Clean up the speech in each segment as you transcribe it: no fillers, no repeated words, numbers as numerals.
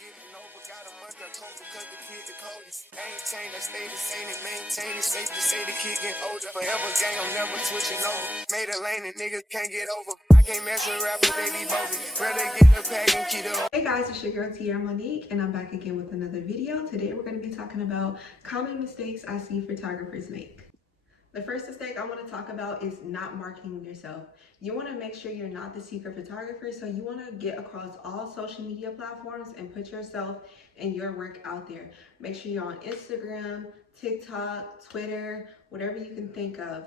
getting over, got them under control because the kid the coldest. Maintain, I stay the same and maintain it. Safe to say the kid getting older. Forever gang, I'm never switching over. Made a lane and niggas can't get over. I can't mess with rappers, they be bogus. Rather get the pack and keep the. Hey guys, it's your girl Tiara Monique, and I'm back again with another video. Today we're going to be talking about common mistakes I see photographers make. The first mistake I want to talk about is not marketing yourself. You want to make sure you're not the secret photographer, so you want to get across all social media platforms and put yourself and your work out there. Make sure you're on Instagram, TikTok, Twitter, whatever you can think of.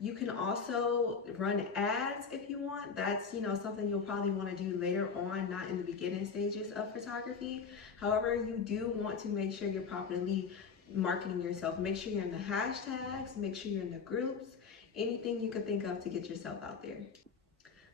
You can also run ads if you want. That's, something you'll probably want to do later on, not in the beginning stages of photography. However, you do want to make sure you're properly marketing yourself. Make sure you're in the hashtags, make sure you're in the groups, anything you can think of to get yourself out there.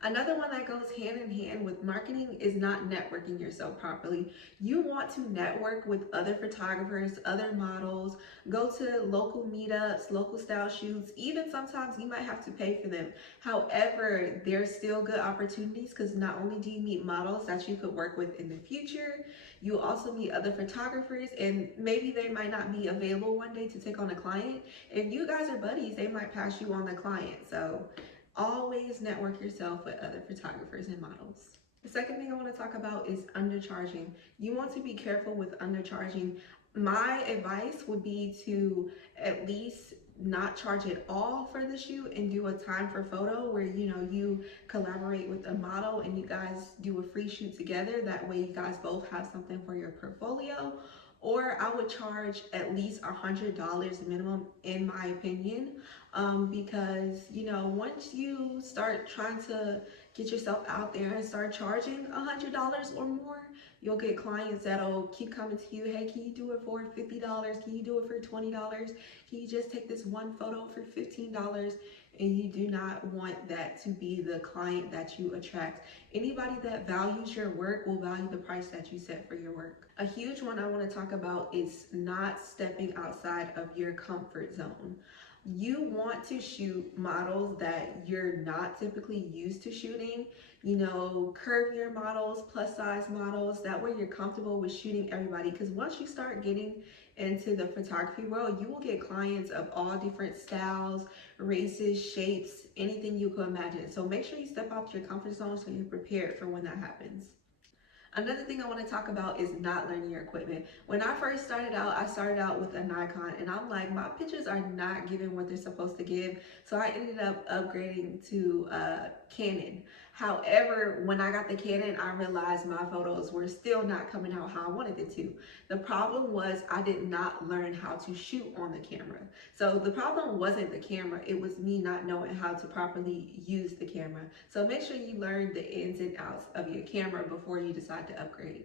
Another one that goes hand in hand with marketing is not networking yourself properly. You want to network with other photographers, other models, go to local meetups, local style shoots. Even sometimes you might have to pay for them. However, there's still good opportunities because not only do you meet models that you could work with in the future, you also meet other photographers, and maybe they might not be available one day to take on a client. If you guys are buddies, they might pass you on the client. So always network yourself with other photographers and models. The second thing I want to talk about is undercharging. You want to be careful with undercharging. My advice would be to at least not charge it all for the shoot and do a time for photo where you collaborate with a model and you guys do a free shoot together. That way you guys both have something for your portfolio. Or I would charge at least $100 minimum, in my opinion, because once you start trying to get yourself out there and start charging $100 or more, you'll get clients that'll keep coming to you. Hey, can you do it for $50? Can you do it for $20? Can you just take this one photo for $15? And you do not want that to be the client that you attract. Anybody that values your work will value the price that you set for your work. A huge one I want to talk about is not stepping outside of your comfort zone. You want to shoot models that you're not typically used to shooting, curvier models, plus size models. That way you're comfortable with shooting everybody, because once you start getting into the photography world, you will get clients of all different styles, races, shapes, anything you could imagine. So make sure you step out your comfort zone so you're prepared for when that happens. Another thing I want to talk about is not learning your equipment. When I first started out, I started out with a Nikon, and I'm like, my pictures are not giving what they're supposed to give. So I ended up upgrading to Canon. However, when I got the Canon, I realized my photos were still not coming out how I wanted it to. The problem was I did not learn how to shoot on the camera. So the problem wasn't the camera, it was me not knowing how to properly use the camera. So make sure you learn the ins and outs of your camera before you decide to upgrade.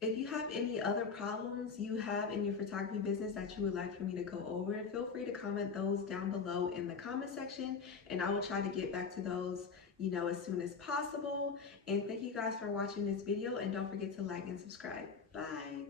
If you have any other problems you have in your photography business that you would like for me to go over, feel free to comment those down below in the comment section, and I will try to get back to those as soon as possible. And thank you guys for watching this video, and don't forget to like and subscribe. Bye.